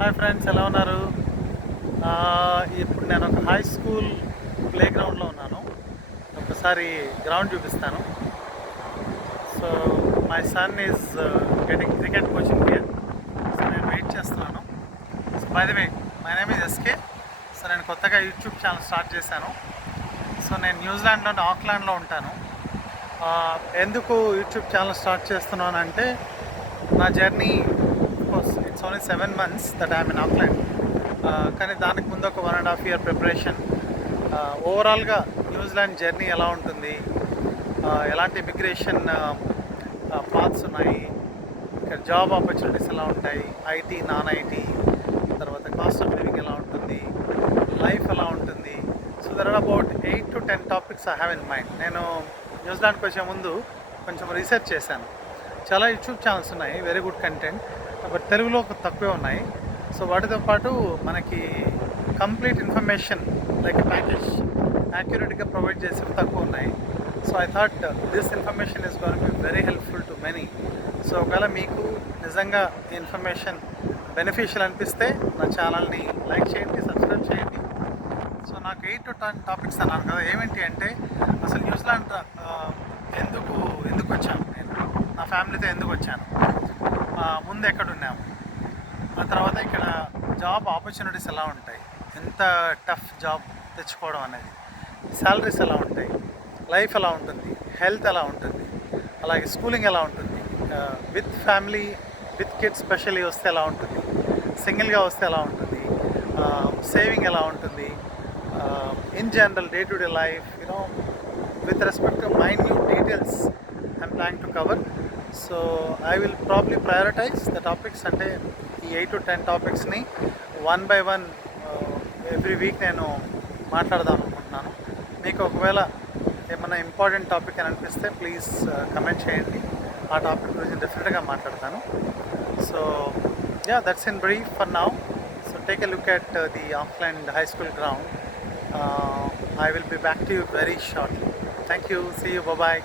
Hi friends, ఎలా ఉన్నారు? ఇప్పుడు నేను ఒక హై స్కూల్ ప్లే గ్రౌండ్లో ఉన్నాను. ఒకసారి గ్రౌండ్ చూపిస్తాను. So my son is getting cricket coaching here. So నేను వెయిట్ చేస్తున్నాను. So by the way, my name is SK. So నేను కొత్తగా యూట్యూబ్ ఛానల్ స్టార్ట్ చేశాను. సో నేను న్యూజిలాండ్లోని ఆక్లాండ్లో ఉంటాను. ఎందుకు యూట్యూబ్ ఛానల్ స్టార్ట్ చేస్తున్నానంటే, నా journey course it's only 7 months that I'm in Auckland. కానీ దానికి ముందు ఒక 1.5 year ప్రిపరేషన్. ఓవరాల్గా న్యూజిలాండ్ జర్నీ ఎలా ఉంటుంది, ఎలాంటి ఇమిగ్రేషన్ పాత్స్ ఉన్నాయి, ఇక్కడ జాబ్ ఆపర్చునిటీస్ ఎలా ఉంటాయి, ఐటీ నాన్ ఐటీ, తర్వాత కాస్ట్ ఆఫ్ లివింగ్ ఎలా ఉంటుంది, లైఫ్ ఎలా ఉంటుంది. So there are about 8 to 10 topics I have in mind. నేను న్యూజిలాండ్కి వచ్చే ముందు కొంచెం రీసెర్చ్ చేశాను. చాలా యూట్యూబ్ ఛానల్స్ ఉన్నాయి, వెరీ గుడ్ కంటెంట్, బట్ తెలుగులో తక్కువే ఉన్నాయి. సో వాటితో పాటు మనకి కంప్లీట్ ఇన్ఫర్మేషన్ లైక్ ప్యాకేజ్ యాక్యురేట్గా ప్రొవైడ్ చేసేవి తక్కువ ఉన్నాయి. So I thought this information is gonna be very helpful to many. So ఒకవేళ మీకు నిజంగా ఈ ఇన్ఫర్మేషన్ బెనిఫిషియల్ అనిపిస్తే నా ఛానల్ని లైక్ చేయండి, సబ్స్క్రైబ్ చేయండి. సో నాకు 8 to 10 టాపిక్స్ అన్నాను కదా, ఏమిటి అంటే అసలు న్యూజిలాండ్ ఎందుకు వచ్చాను, నేను నా ఫ్యామిలీతో ఎందుకు వచ్చాను, ముందు ఎక్కడున్నాము, ఆ తర్వాత ఇక్కడ జాబ్ ఆపర్చునిటీస్ ఎలా ఉంటాయి, ఎంత టఫ్ జాబ్ తెచ్చుకోవడం అనేది, శాలరీస్ ఎలా ఉంటాయి, లైఫ్ ఎలా ఉంటుంది, హెల్త్ ఎలా ఉంటుంది, అలాగే స్కూలింగ్ ఎలా ఉంటుంది, with family with kids specially వస్తే ఎలా ఉంటుంది, సింగిల్గా వస్తే ఎలా ఉంటుంది, సేవింగ్ ఎలా ఉంటుంది, in general day to day life, with respect to minute details I'm planning to cover. So I will probably prioritize the topics అంటే ఈ 8 to 10 టాపిక్స్ని one by one every week నేను మాట్లాడదాం అనుకుంటున్నాను. మీకు ఒకవేళ ఏమైనా ఇంపార్టెంట్ టాపిక్ అని అనిపిస్తే ప్లీజ్ కమెంట్ చేయండి, ఆ టాపిక్ గురించి డెఫినెట్గా మాట్లాడతాను. So that's in brief for now. So take a look at the Auckland high school ground. I will be back to you very shortly. Thank you. See you. Bye-bye.